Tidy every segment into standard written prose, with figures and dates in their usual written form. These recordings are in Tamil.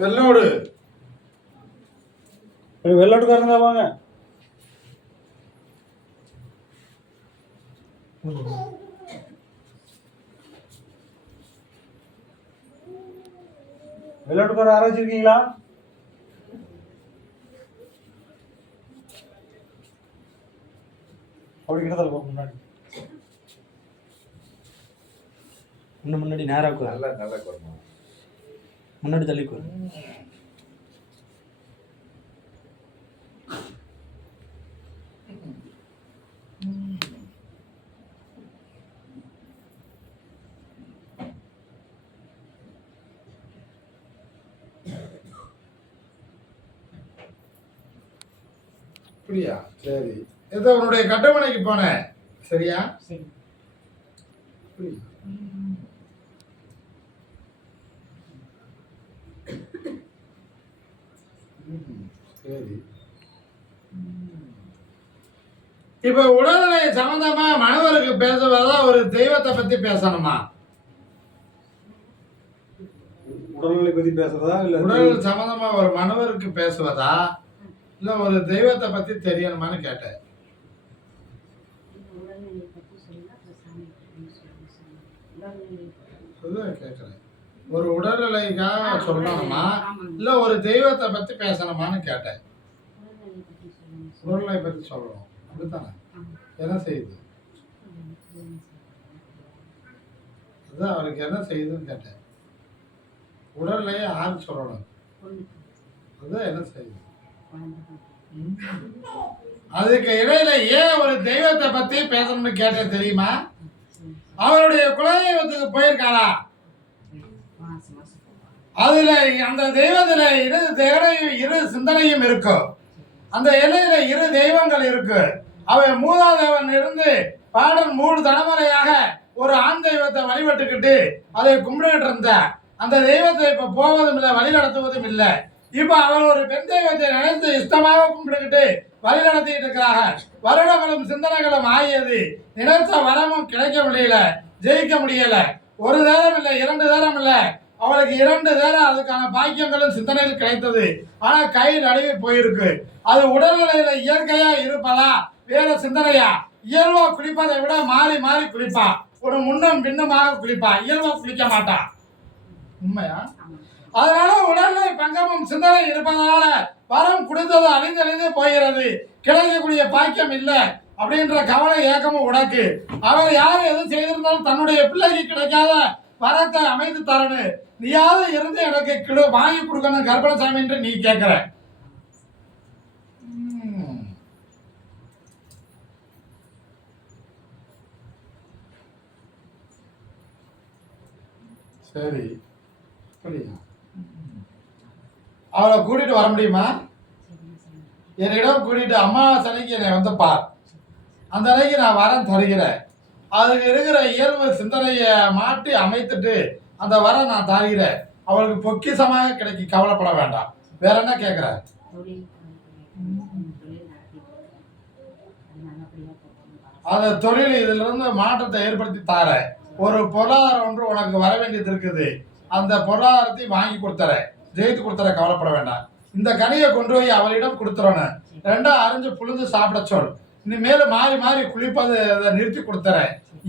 வெள்ளோடு வெள்ளோட்டுக்காரங்க வாங்க. வெள்ளோட்டுக்கார யாராச்சும் இருக்கீங்களா? அப்படி கிட்டத்தட்ட போ முன்னாடி இன்னும் முன்னாடி நேராக நல்லா நல்லா கொடுங்க. முன்னாடி தள்ளிக்கோ. அப்படியா? சரி. ஏதோ உன்னுடைய கட்டமனைக்கு போனேன், சரியா? சரி. சரி. இப்ப உடல்நிலை சம்பந்தமா மனவருக்கு பேசுவதா ஒரு தெய்வத்தை பத்தி பேசணுமா? உடல்நிலை பத்தி பேசுறதா இல்ல உடல் சம்பந்தமா ஒரு மனவருக்கு பேசுவதா இல்ல ஒரு தெய்வத்தை பத்தி தெரியணுமான்னு கேட்டேன். கேட்கிறேன். ஒரு உடல்நிலைக்காக சொல்லணுமா இல்ல ஒரு தெய்வத்தை பத்தி பேசணுமான்னு கேட்டேன். உடல்நிலை பத்தி சொல்லணும், அப்படித்தானே? என்ன செய்யுது? அதுதான் அவருக்கு என்ன செய்யுதுன்னு கேட்டேன். உடல்நிலையை யாருக்கு சொல்லணும்? அதுதான் என்ன செய்யுது. அதுக்கு இடையில ஏன் ஒரு தெய்வத்தை பத்தி பேசணும்னு கேட்டேன் தெரியுமா? அவருடைய குலதெய்வத்துக்கு போயிருக்காரா? அதுல அந்த தெய்வத்துல இரு சிந்தனையும் இருக்கும். அந்த எல்லையில இரு தெய்வங்கள் இருக்கு. அவன் மூதாதேவன் இருந்து பாடன் 3 தலைமுறையாக ஒரு ஆண் தெய்வத்தை வழிபட்டுக்கிட்டு அதை கும்பிட்டு இருந்த அந்த தெய்வத்தை இப்ப போவதும் இல்லை, வழி நடத்துவதும் இல்லை. இப்ப அவர் ஒரு பெண் தெய்வத்தை நினைத்து இஷ்டமாக கும்பிட்டுக்கிட்டு வழி நடத்திட்டு இருக்கிறாங்க. வருடங்களும் சிந்தனைகளும் ஆகியது. நினைத்த வரமும் கிடைக்க முடியல, ஜெயிக்க முடியல. ஒரு நேரம் இல்லை, 2 நேரம் இல்லை, அவளுக்கு 2 நேரம் அதுக்கான பாக்கியங்களும் சிந்தனையில் கிடைத்தது. ஆனா கை நழுவி போயிருக்கு. அது உடல்நிலையில இயற்கையா இருப்பதா வேற சிந்தனையா? இயல்பா குளிப்பதை விட மாறி மாறி குளிப்பா. ஒரு முன்னும் பின்னுமாக குளிப்பா, இயல்பா குளிக்க மாட்டா. உண்மையா? அதனால உடல்நிலை பங்கமும் சிந்தனை இருப்பதனால வரம் கொடுத்தது அழிந்தழிந்து போகிறது. கிடைக்கக்கூடிய பாக்கியம் இல்லை அப்படின்ற கவலை ஏக்கமும் உனக்கு. அவர் யார் எது செய்திருந்தாலும் தன்னுடைய பிள்ளைக்கு கிடைக்காத வரத்தை அமைத்து தரணும். நீயாவது இருந்து எனக்கு வாங்கி கொடுக்கணும் கருப்பணசாமி என்று நீ கேட்கிற. சரி, அவளை கூட்டிட்டு வர முடியுமா? என்னிடம் கூட்டிட்டு அமாவாசை அன்னைக்கு என்னை வந்து பார். அந்த அன்னைக்கு நான் வரம் தருகிறேன். அதுக்கு இருக்கிற இயல்பு சிந்தனையை மாற்றி அமைத்துட்டு அந்த வரம் நான் தருகிறேன். அவளுக்கு பொக்கிசமாக கிடைக்கி, கவலைப்பட வேண்டாம். வேற என்ன கேட்கிற? அந்த தொழில் இதுல இருந்து மாற்றத்தை ஏற்படுத்தி தார. ஒரு பொருளாதாரம் ஒன்று உனக்கு வர வேண்டியது இருக்குது. அந்த பொருளாதாரத்தை வாங்கி கொடுத்தர, ஜெயித்து கொடுத்தர, கவலைப்பட வேண்டாம். இந்த கனியை கொண்டு போய் அவளிடம் கொடுத்துறணும். 2 அரிஞ்சு புழுந்து சாப்பிட சொல். இனிமேல மாறி மாறி குளிப்பதை நிறுத்தி கொடுத்தர,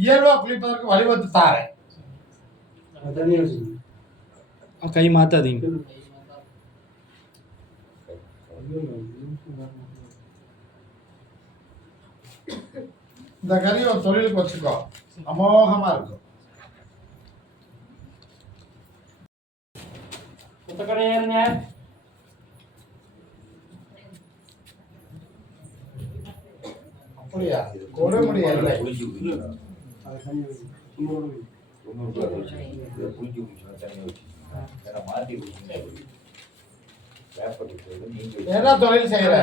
இயல்பா குளிப்பதற்கு வழிவகுத்து தார. கை மாத்தாதீங்க. இந்த கறியை தொழிலுக்கு வச்சுக்கோ, அமோகமா இருக்கும். அப்படியா? கொட முடியாது. என்ன தொழில் செய்யற?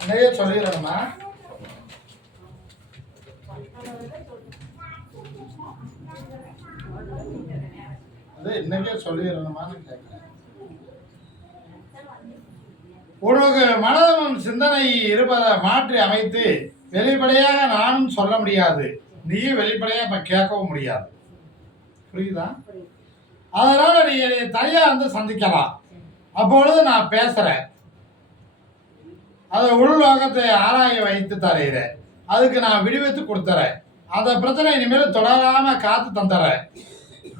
நிறைய சொல்லிடணுமா? அது இன்னைக்கே சொல்லிடணுமான்னு கேட்கிறேன். உனக்கு மனதும் சிந்தனை இருப்பதை மாற்றி அமைத்து வெளிப்படையாக நானும் சொல்ல முடியாது, நீயும் வெளிப்படையா இப்ப கேட்கவும் முடியாது. புரியுதா? அதனால நீ என்னை தனியா வந்து சந்திக்கலாம். அப்பொழுது நான் பேசுறேன், அதை உள்லோகத்தை ஆராய வைத்து தருகிறேன், அதுக்கு நான் விடுவித்து கொடுத்துறேன், அந்த பிரச்சனை இனிமேல் தொடராம காத்து தந்துறேன்,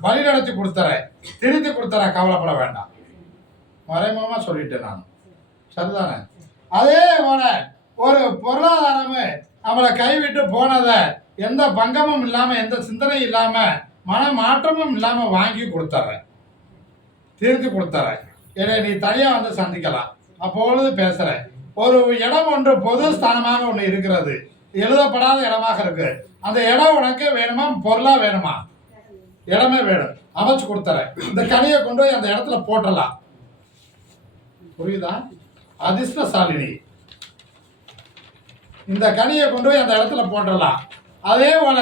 வழி நடத்தி கொடுத்துறேன், திருத்தி கொடுத்துறேன், கவலைப்பட வேண்டாம். மறைமுகமா சொல்லிட்டேன் நான். சரிதானே? அதே போல ஒரு பொருளாதாரமும் நம்மளை கைவிட்டு போனதை எந்த பங்கமும் இல்லாம, எந்த சிந்தனையும் இல்லாம, மன மாற்றமும் இல்லாம வாங்கி கொடுத்துறேன், திருத்தி கொடுத்துறேன். என்னை நீ தனியா வந்து சந்திக்கலாம். அப்பொழுது பேசுறேன். ஒரு இடம் ஒன்று பொது ஸ்தானமாக ஒன்று இருக்கிறது, எழுதப்படாத இடமாக இருக்கு. அந்த இடம் உனக்கு வேணுமா, பொருளா வேணுமா? இடமே வேணும், அமைச்சு கொடுத்துறேன். இந்த கனியை கொண்டு போய் அந்த இடத்துல போட்டலாம். புரியுதா? அதிர்ஷ்டசாலினி. இந்த கனியை கொண்டு போய் அந்த இடத்துல போட்டலாம். அதே போல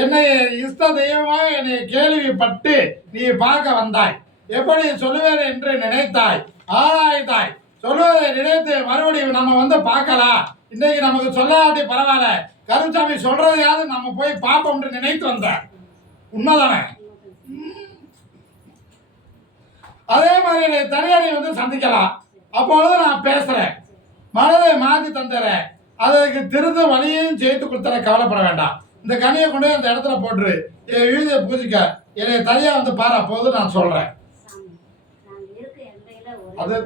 என்னை இஷ்ட தெய்வமாக என்னை கேள்விப்பட்டு நீ பார்க்க வந்தாய், எப்படி சொல்லுவேன் என்று நினைத்தாய், ஆராய்ந்தாய். சொல்லுவதை நினைத்து மறுபடியும் நம்ம வந்து பார்க்கலாம். இன்னைக்கு நமக்கு சொல்லாட்டி பரவாயில்ல, கருச்சாமி சொல்றதையாவது நம்ம போய் பார்ப்போம் என்று நினைத்து வந்த. உண்மைதானே? அதே மாதிரி என்னை தனியாரை வந்து சந்திக்கலாம். அப்பொழுது நான் பேசுறேன், மனதை மாற்றி தந்துறேன், அதற்கு திருந்த வழியையும் சேர்த்து கொடுத்துற. கவலைப்பட வேண்டாம். இந்த கனியை கொண்டு அந்த இடத்துல போட்டுரு, என் வீதியை பூஜிக்க, என்னை தனியா வந்து பாரு, அப்போது நான் சொல்றேன். அது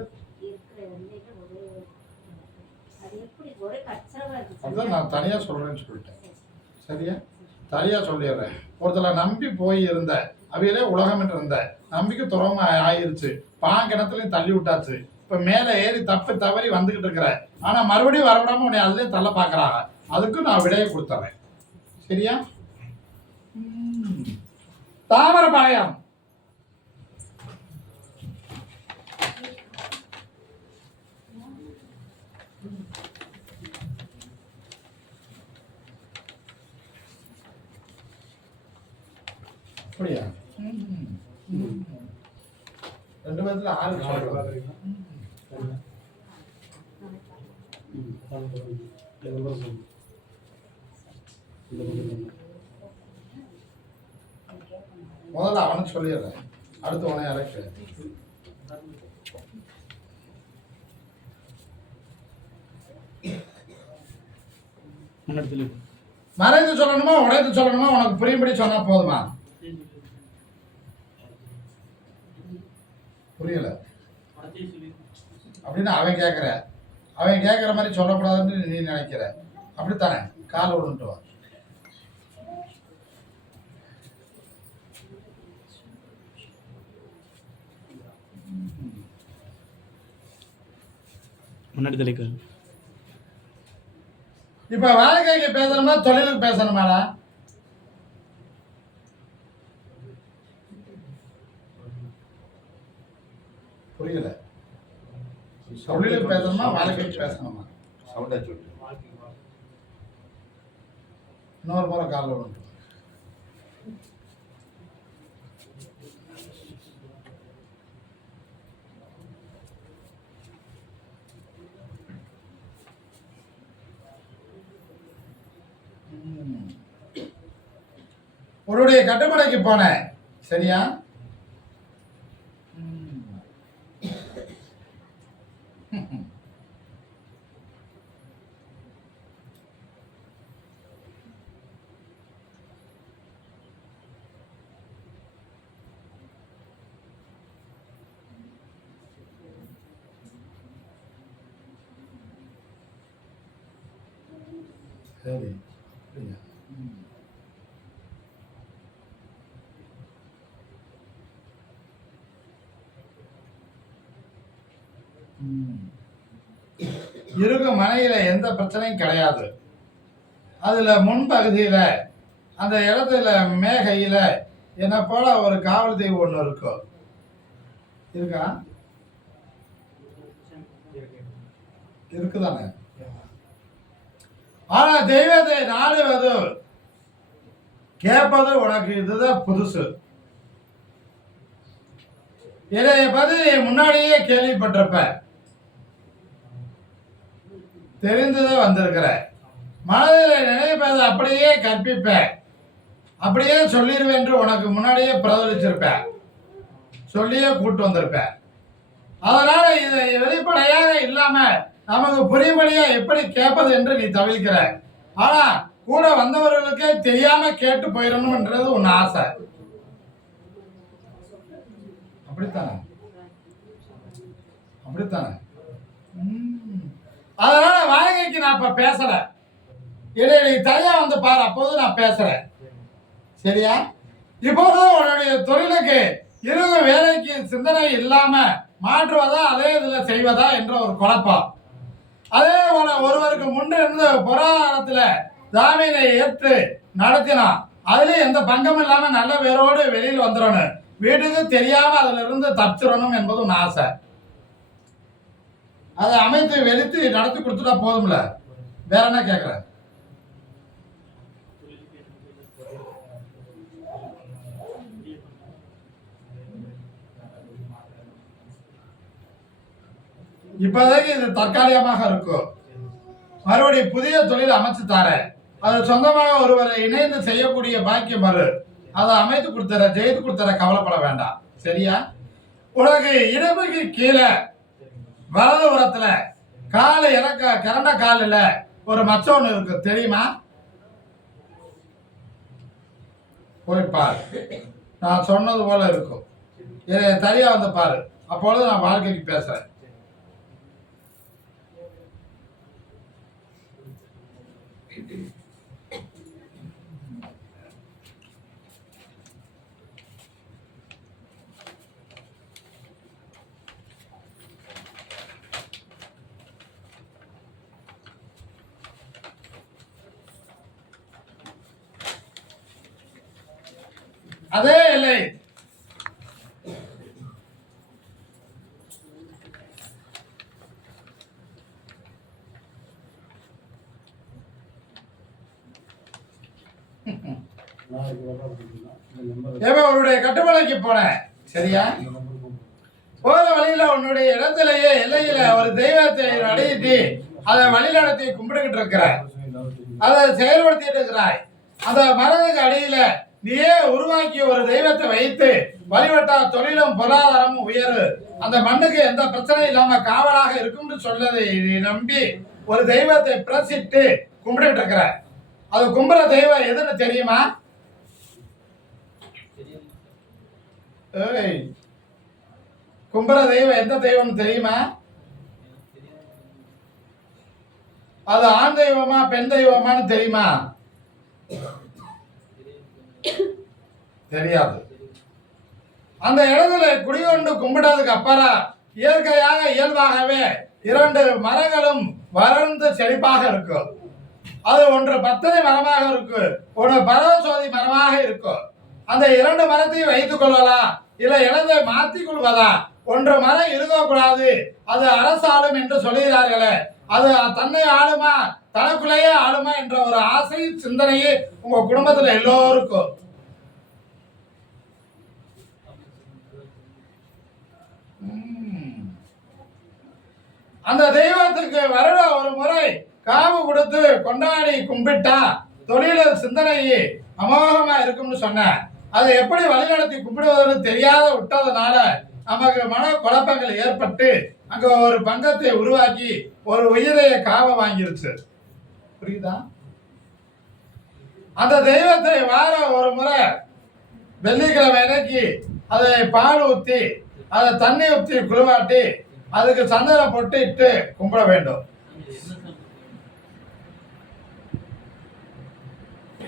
அதுதான் நான் தனியா சொல்றேன்னு சொல்லிட்டேன். சரியா? தனியா சொல்லிடுறேன். ஒருத்தரை நம்பி போய் இருந்த, அவையிலே உலகம் என்று இருந்த நம்பிக்கை துறமா ஆயிருச்சு, பாங்கிணத்துலயும் தள்ளி விட்டாச்சு. இப்ப மேல ஏறி தப்பு தவறி வந்துகிட்டு இருக்கிற, ஆனா மறுபடியும் வரவிடாம உன்னை அதுலயே தள்ள பாக்குறாங்க. அதுக்கு நான் விடையை கொடுத்துறேன். சரியா? தாமரபாளையம். அப்படியா? 2 பேர்த்துல 6 முதல்ல அவனுக்கு சொல்லிடுறேன், அடுத்து உன இறக்கு. மறைந்து சொல்லணுமா உடைத்து சொல்லணுமா? உனக்கு புரியும்படி சொன்னா போதுமா? புரியல அப்படின்னு அவன் கேட்குற, அவன் கேட்குற மாதிரி சொல்லக்கூடாதுன்னு நீ நினைக்கிற. அப்படித்தானே? காலை விடுன்ட்டு வா. முன்னாடி தலைக்கு. இப்ப வாழ்க்கைக்கு பேசணுமா தொழிலுக்கு பேசணுமாடா? புரியல. தொழிலுக்கு பேசணுமா வாழ்க்கைக்கு பேசணுமா? சவுண்டா சொல்லு. இன்னொரு முறை காலில் விட்டு. உன்னுடைய கட்டுமலைக்கு போனேன். சரியா? சரி. இருக்கும் மனையில எந்த பிரச்சனையும் கிடையாது. அதுல முன்பகுதியில அந்த இடத்துல மேகையில என்ன போல ஒரு காவல் தெய்வம் ஒண்ணு இருக்கும். இருக்கா? இருக்குதானே? ஆனா தெய்வத்தை நாடுவது கேட்பது உனக்கு இதுதான் புதுசு. இதை பத்தி முன்னாடியே கேள்விப்பட்டிருப்ப, தெரிந்துதான் வந்திருக்கிற. மனதில் நினைப்பதை அப்படியே கற்பிப்ப, அப்படியே சொல்லிடுவேன் என்று உனக்கு முன்னாடியே பிரதலிச்சிருப்ப, சொல்லியே கூட்டு வந்திருப்ப. அதனால இதை வெளிப்படையாக இல்லாம நமக்கு புரியும்படியா எப்படி கேட்பது என்று நீ தவிர்க்கிற. ஆனா கூட வந்தவர்களுக்கே தெரியாம கேட்டு போயிடணும்ன்றது உன் ஆசை. அப்படித்தானே? அப்படித்தானே? அதனால வாழ்க்கைக்கு நான் இப்ப பேசல. இதை நீ தனியா வந்து பாரு, அப்போது நான் பேசுறேன். சரியா? இப்போது உன்னுடைய தொழிலுக்கு இருக்கும் வேலைக்கு சிந்தனை இல்லாம மாற்றுவதா அதே இதுல செய்வதா என்ற ஒரு குழப்பம். அதே போல ஒருவருக்கு முன்னிருந்து பொருளாதாரத்துல ஜாமீனை ஏற்று நடத்தினான், அதுலயும் எந்த பங்கமும் இல்லாம நல்ல பேரோடு வெளியில் வந்துடணும், வீட்டுக்கு தெரியாம அதுல இருந்து தப்பிச்சிடணும் என்பது உன் ஆசை. அதை அமைத்து வெளித்து நடத்தி கொடுத்துட்டா போதும்ல, வேற என்ன கேட்குற? இப்போதைக்கு இது தற்காலிகமாக இருக்கும், மறுபடியும் புதிய தொழில் அமைச்சு தார, அது சொந்தமாக ஒருவரை இணைந்து செய்யக்கூடிய பாக்கியம் வரு, அதை அமைத்து கொடுத்துற, ஜெயித்து கொடுத்துற, கவலைப்பட வேண்டாம். சரியா? உனக்கு இடுப்புக்கு கீழே வலது புறத்துல காலு இறக்க கரண்ட காலில் ஒரு மச்சம் ஒன்று இருக்கு, தெரியுமா? போய் பாரு, நான் சொன்னது போல இருக்கும். இதை தனியா வந்து பாரு, அப்பொழுது நான் வாழ்க்கைக்கு பேசுறேன். அதே இல்லை, அவருடைய கட்டுமலைக்கு போனேன். சரியா? போற வழியில உன்னுடைய இடத்திலேயே எல்லையில ஒரு தெய்வத்தை அடையிட்டு அதை வழி நடத்தி கும்பிட்டுக்கிட்டு இருக்கிறாய், அதை செயல்படுத்திட்டு இருக்கிறாய். அந்த மரத்துக்கு அடியில நீயே உருவாக்கிய ஒரு தெய்வத்தை வைத்து வழிபட்டா தொழிலும் பொருளாதாரமும் உயரு, அந்த மண்ணுக்கு எந்த பிரச்சனையும் இல்லாம காவலாக இருக்கும்னு சொல்லதை நம்பி ஒரு தெய்வத்தை பிரசிட்டு கும்பிட்டு இருக்கிற. அது கும்புற தெய்வம் எதுன்னு தெரியுமா? கும்புற தெய்வம் எந்த தெய்வம் தெரியுமா? அது ஆண் தெய்வமா பெண் தெய்வமான்னு தெரியுமா? தெரியாது. அந்த இடத்துல குடிகொண்டு கும்பிடாததுக்கு அப்புறம் இயற்கையாக இயல்பாகவே 2 மரங்களும் வளர்ந்து செழிப்பாக இருக்கும். அது ஒன்று பத்திரை மரமாக இருக்கு, ஒன்று பரவசோதி மரமாக இருக்கும். அந்த 2 மரத்தையும் வைத்துக் கொள்ளலாம், இல்ல இடத்தை மாற்றிக் கொள்வதா? ஒன்று மரம் இருக்கக்கூடாது, அது அரசாளும் என்று சொல்லுகிறார்களே, அது தன்னை ஆளுமா தனக்குள்ளேயே ஆளுமா என்ற ஒரு ஆசை சிந்தனையே உங்க குடும்பத்துல எல்லோருக்கும். அந்த தெய்வத்துக்கு வருட ஒரு முறை காவு கொடுத்து கொண்டாடி கும்பிட்டா தொழில சிந்தனை அமோகமா இருக்கும்னு சொன்ன. அதை எப்படி வழிநடத்தி கும்பிடுவதுன்னு தெரியாத விட்டதுனால நமக்கு மன குழப்பங்கள் ஏற்பட்டு அங்க ஒரு பங்கத்தை உருவாக்கி ஒரு உயிரைய காவ வாங்கிருச்சு. புரியுதா? அந்த தெய்வத்தை வார ஒரு முறை வெள்ளிக்கிழமை அன்னைக்கு அதை பால் ஊத்தி அதை தண்ணி ஊற்றி குளிவாட்டி அதுக்கு சந்தனம் போட்டு இட்டு கும்பிட வேண்டும்.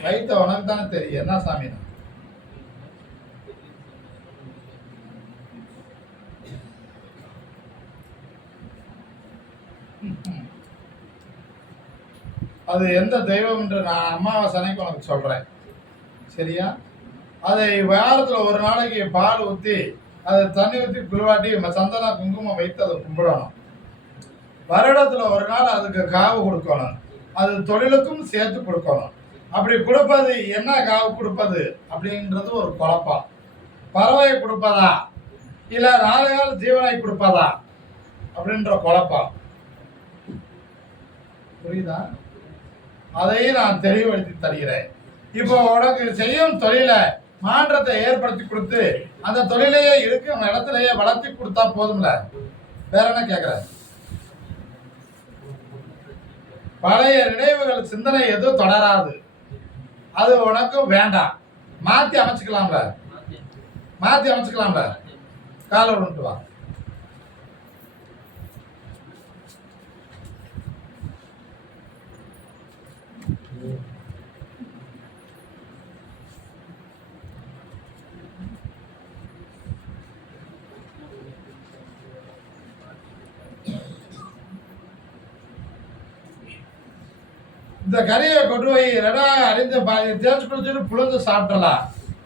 வைத்த உனக்கு தானே தெரியும் என்ன சாமி. அது எந்த தெய்வம் என்று நான் அமாவாசை அன்னைக்கு உனக்கு சொல்றேன். சரியா? அதை வாரத்துல ஒரு நாளைக்கு பால் ஊத்தி அதை தண்ணி ஊற்றி குளிவாட்டி சந்தன குங்குமம் வைத்து அதை கும்பிடணும். வருடத்துல ஒரு நாள் அதுக்கு காவு கொடுக்கணும், அது தொழிலுக்கும் சேர்த்து கொடுக்கணும். அப்படி கொடுப்பது என்ன காவு கொடுப்பது அப்படின்றது ஒரு குழப்பம். பறவை கொடுப்பதா இல்ல ராகுகால் ஜீவனை கொடுப்பதா அப்படின்ற குழப்பம். புரியுதா? அதையும் நான் தெளிவுபடுத்தி தருகிறேன். இப்போ உனக்கு செய்யும் தொழில மாற்றத்தை ஏற்படுத்தி கொடுத்து அந்த தொழிலையே இருக்கும் இடத்திலேயே வளர்த்தி கொடுத்தா போதும்ல, வேற என்ன கேக்குற? பழைய நினைவுகள் சிந்தனை எதுவும் தொடராது, அது உனக்கு வேண்டாம். மாத்தி அமைச்சுக்கலாம்ல, மாத்தி அமைச்சுக்கலாம்ல. காலை விட்டு வா. இந்த கறியை கொண்டு போய் அறிந்து தேய்ச்சி குளிச்சுட்டு புழுந்து சாப்பிடலாம்.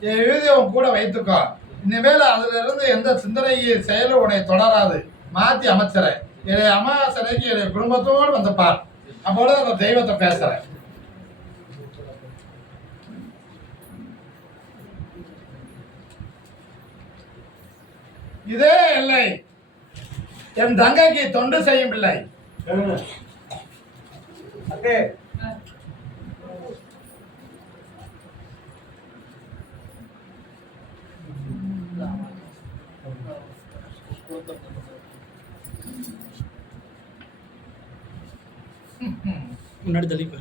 என் எழுதிய உன் கூட வைத்துக்கோ. இனிமேல் அதுல இருந்து எந்த சிந்தனை செயலும் உன்னை தொடராது. மாத்தி அமைச்சறேன். என்னுடைய அமாவாசனைக்கு என்னுடைய குடும்பத்தோடு வந்து பார். அப்போது அந்த தெய்வத்தை பேசுறேன். இதே இல்லை என் தங்கைக்கு தொண்டு செய்யும் பிள்ளை. முன்னாடி தள்ளிக்கோ.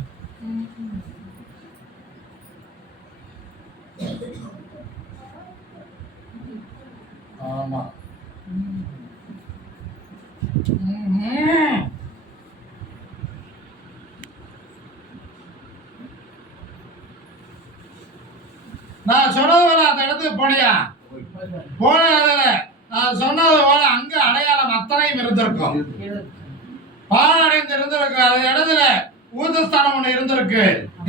ஆமா. நான் சொன்னது போல அந்த இடத்துக்கு போனியா? போனதுல நான் சொன்னது போல அங்க அடையாளம் அத்தனையும் இருந்திருக்கும். பாழடைந்து இருந்திருக்கு. அந்த இடத்துல ஊதஸ்தானம் ஒண்ணு இருந்திருக்கு.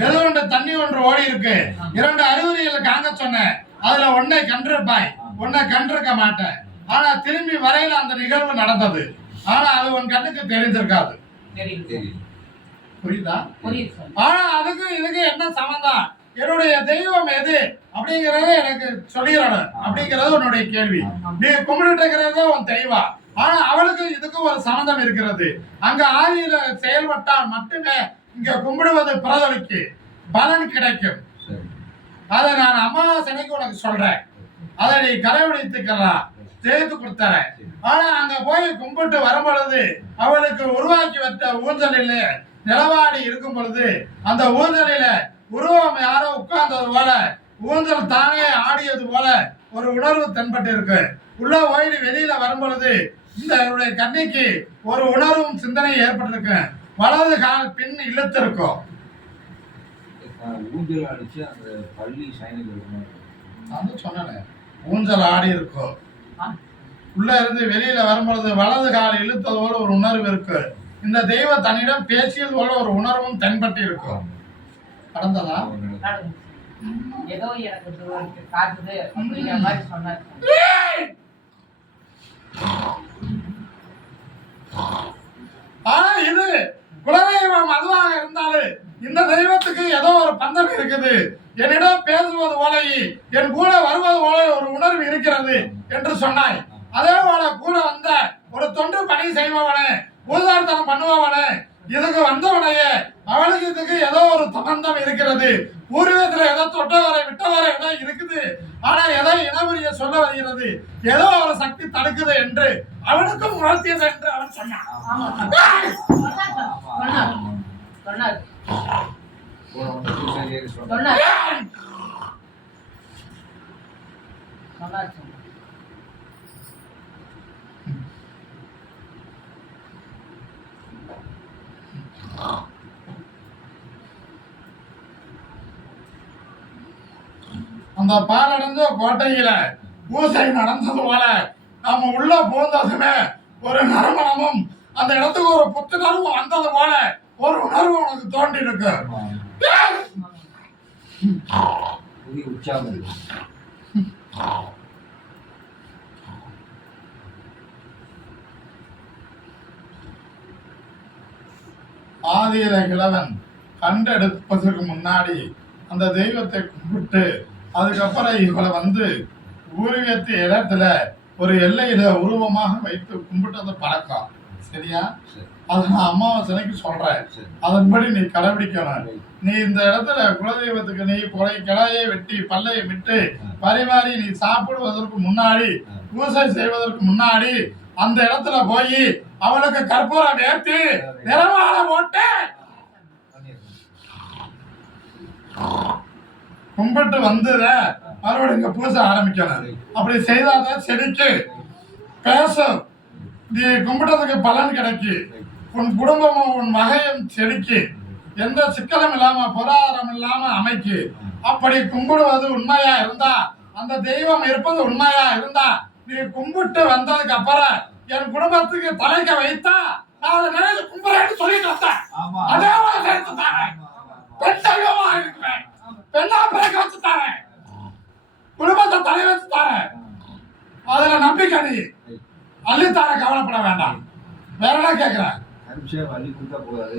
எது ஒன்று தண்ணி ஒன்று ஓடி இருக்கு. 2 அறிகுறிகள் காங்க சொன்னேன். அதுல ஒன்னை கண்டிருப்பாய், ஒன்னை கண்டிருக்க மாட்டேன். ஆனா திரும்பி வரையில அந்த நிகழ்வு நடந்தது. ஆனா அது உன் கண்ணுக்கு தெரிந்திருக்காது. புரியுதா? ஆனா அதுக்கு இதுக்கு என்ன சம்பந்தம்? என்னுடைய தெய்வம் எது அப்படிங்கறத எனக்கு சொல்லிடணும் அப்படிங்கறது உன்னுடைய கேள்வி. நீ கும்பிட்டு இருக்கிறது உன் தெய்வம். ஆனா அவளுக்கு இதுக்கு ஒரு சம்பந்தம் இருக்கிறது. அங்க ஆதியில செயல்பட்டால் மட்டுமே இங்க கும்பிடுவது பிரதலிக்கு பலன் கிடைக்கும். அதை நான் அமாவாசனைக்கு உனக்கு சொல்றேன். அதை நீ கடைபிடித்துக்கலாம், தேர்த்து கொடுத்தறேன். ஆனா அங்க போய் கும்பிட்டு வரும் பொழுது அவளுக்கு உருவாக்கி வைத்த ஊஞ்சலில் நிலவாடி இருக்கும் பொழுது அந்த ஊஞ்சலில உருவம் யாரோ உட்கார்ந்தது போல ஊஞ்சல் தானே ஆடியது போல ஒரு உணர்வு தென்பட்டு இருக்கு. உள்ள ஓய்டு வெளியில வரும் பொழுது இந்த கண்ணிக்கு ஒரு உணர்வும் சிந்தனை ஏற்பட்டிருக்கு. வலது கால் பின் இழுத்து இருக்கும். ஊஞ்சல் அடிச்சு அந்த பள்ளி சைனில் சொன்னேன் ஊஞ்சல் ஆடி இருக்கும். உள்ள இருந்து வெளியில வரும்பொழுது வலது கால் இழுத்தது போல ஒரு உணர்வு இருக்கு. இந்த தெய்வம் தன்னிடம் பேசியது போல ஒரு உணர்வும் தென்பட்டு இருக்கும். நடந்ததா? ஏதோ எனக்கு காட்டுது அப்படிங்கிற மாதிரி சொன்னார். ஆனா இது குலதெய்வம் அதுவாக இருந்தாலும் இந்த தெய்வத்துக்கு ஏதோ ஒரு பந்தம் இருக்குது. என்னிடம் பேசுவது போல என் கூட வருவது போல ஒரு உணர்வு இருக்கிறது என்று சொன்னாய். அதே போல கூட வந்த ஒரு தொண்டு பணி செய்பவனே, ஊதார்த்தனம் பண்ணுபவனே, இதுக்கு வந்தவனையே அவளுக்கு இதுக்கு ஏதோ ஒரு சம்பந்தம் இருக்கிறது. பூர்வீகத்துல ஏதோ தொட்டவரை விட்டவரை ஏதோ இருக்குது. ஆனா ஏதோ இனவெறிய சொல்ல வருகிறது, ஏதோ ஒரு சக்தி தடுக்குது என்று அவனுக்கும் உணர்த்தியது என்று அவன் சொன்னான். அந்த பாலடைஞ்ச கோட்டையில பூசை நடந்தது போல நாம உள்ள போந்ததுமே ஒரு நறுமணமும் அந்த இடத்துக்கு ஒரு புத்துணர்வும் வந்தது போல ஒரு உணர்வு உனக்கு தோன்றி இருக்கு. ஆதியில கிழவன் கண்டெடுப்பதற்கு முன்னாடி அந்த தெய்வத்தை கும்பிட்டு அதுக்கப்புறம் இவளை வந்து ஊர்வீகத்து இடத்துல ஒரு எல்லையில உருவமாக வைத்து கும்பிட்டது பழக்கம். சரியா? சரி. அதை நான் அமாவாசனைக்கு சொல்றேன். சரி. அதன்படி நீ கடைபிடிக்கணும். ரைட். நீ இந்த இடத்துல குலதெய்வத்துக்கு நீ கிடாயை வெட்டி பல்லையை விட்டு பரிமாறி நீ சாப்பிடுவதற்கு முன்னாடி பூஜை செய்வதற்கு முன்னாடி அந்த இடத்துல போய் அவளுக்கு கற்பூரம் ஏற்றி நிறமாலை போட்டு கும்பிட்டு வந்துத மறுபடியும் இங்க பூஜை ஆரம்பிக்கணும். அப்படி செய்தாதான் செடிக்கு பேசும். நீ கும்பிட்டதுக்கு பலன் கிடைக்கு. உன் குடும்பமும் உன் மகையும் செடிக்கு எந்த சிக்கலும் இல்லாம பொருளாதாரம் இல்லாம அமைக்கு. அப்படி கும்பிடுவது உண்மையா இருந்தா, அந்த தெய்வம் இருப்பது உண்மையா இருந்தா, நீ கும்பிட்டு வந்ததுக்கு அப்புறம் என் குடும்பத்துக்கு தலைக்க வைத்தா நான் அதை நினைச்சு கும்பிடுறேன்னு சொல்லிட்டு வந்தேன். ஆமா. அதே மாதிரி சேர்த்து தாரேன். பெண் தெய்வமா இருக்கிறேன். பெண்ணா பிறக்க வச்சு தாரேன். குடும்பத்தை தலை வச்சு தாரேன். அதுல நம்பிக்கை நீ அள்ளித்தார, கவலைப்பட வேண்டாம். வேற என்ன கேட்கிறேன்? அபிஷேகம் அள்ளி கொடுத்தா போதாது.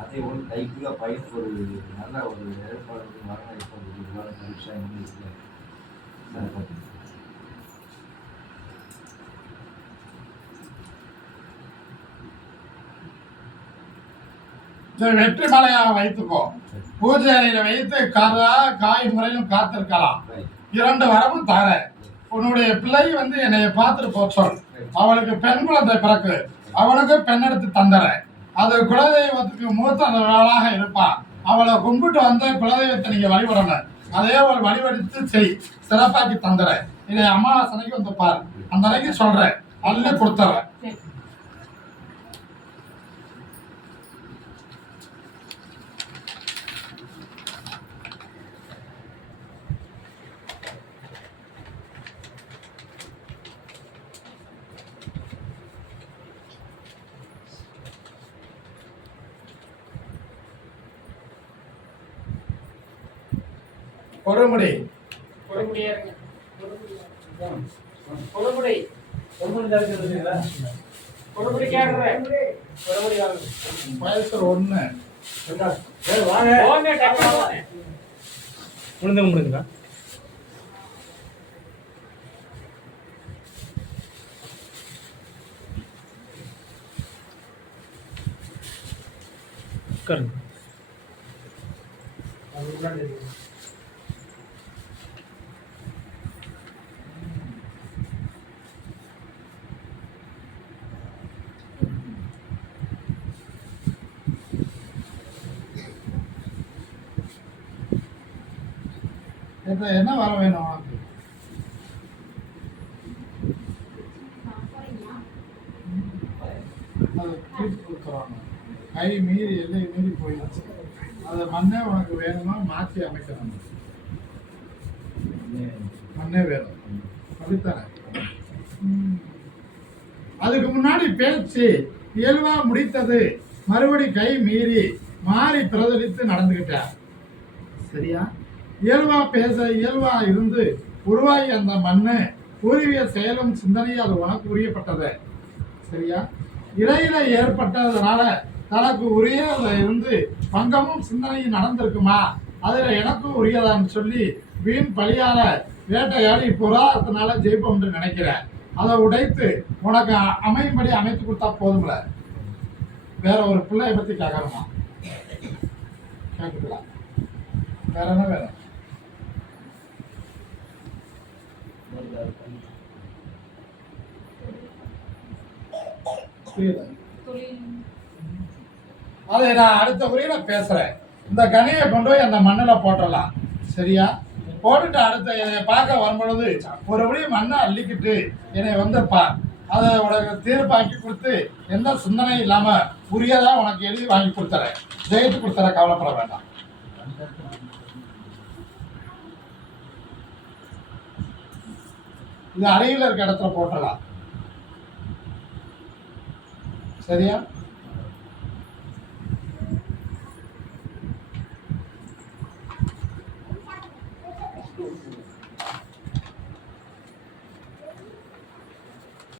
அதே ஒரு கைக்குள்ள பையனுக்கு ஒரு நல்ல ஒரு ஏற்பாடு மரணம் ஏற்பாடு அபிஷேகம் இருக்கு. வெற்றி மலையாக வைத்துக்கோ. பூஜை அறையில வைத்து காய் முறையிலும் காத்திருக்கலாம். 2 வரமும் தர. உன்னுடைய பிள்ளை வந்து என்னைய பார்த்துட்டு போ சொல். அவளுக்கு பெண் குழந்தை பிறகு அவனுக்கு பெண் எடுத்து தந்துற. அது குலதெய்வத்துக்கு மூத்தவளாக இருப்பான். அவளை கும்பிட்டு வந்து குலதெய்வத்தை நீங்க வழிபடணும். அதே ஒரு வழிபடுத்து செய், சிறப்பாக்கி தந்துற. இதை அமாவாசனைக்கு வந்து பாரு. அந்த அன்னைக்கு சொல்றேன், அள்ளி கொடுத்துறேன். கொடுமுடி வயசு 1. உளுந்து கும்பிடுங்களா? உட்காருங்க. என்ன வர வேணும் உனக்கு? அதை தூக்கி கொடுக்குறாங்க. கை மீறி எல்லை மீறி போயிடுச்சு. அதை மண்ணே உனக்கு வேணுமா மாற்றி அமைக்கணும். மண்ணே வேணும் அப்படித்தானே? அதுக்கு முன்னாடி பேச்சு இயல்பா முடித்தது. மறுபடி கை மீறி மாறி பிரதலித்து நடந்துகிட்டார். சரியா? இயல்பா பேச இயல்பா இருந்து உருவாகி அந்த மண்ணு உருவிய செயலும் சிந்தனையும் அது உனக்கு உரியப்பட்டது. சரியா? இடையில ஏற்பட்டதுனால தனக்கு உரியத இருந்து பங்கமும் சிந்தனையும் நடந்திருக்குமா, அதுல எனக்கும் உரியதான்னு சொல்லி வீண் பழியால வேட்டையாடி பொருளாதாரத்தினால ஜெயிப்போம் என்று நினைக்கிறேன். அதை உடைத்து உனக்கு அமையும்படி அமைத்து கொடுத்தா போதும்ல. வேற ஒரு பிள்ளைய பத்தி கேட்கணுமா? கேட்டுக்கலாம். வேற என்ன வேணும்? அதை நான் அடுத்த முறையில பேசுறேன். இந்த கனியை கொண்டு போய் அந்த மண்ணில போட்டுடலாம். சரியா? போட்டுட்டு அடுத்த என்னை பார்க்க வரும்பொழுது ஒரு வழி மண்ணை அள்ளிக்கிட்டு என்னை வந்து பார். அதை உனக்கு தீர்ப்பாக்கி கொடுத்து எந்த சிந்தனையும் இல்லாம உரியதா உனக்கு எழுதி வாங்கி கொடுத்துறேன். ஜெயித்து கொடுத்துற, கவலைப்பட வேண்டாம். இது அருகில் இருக்க இடத்துல போட்டலாம். சரியா?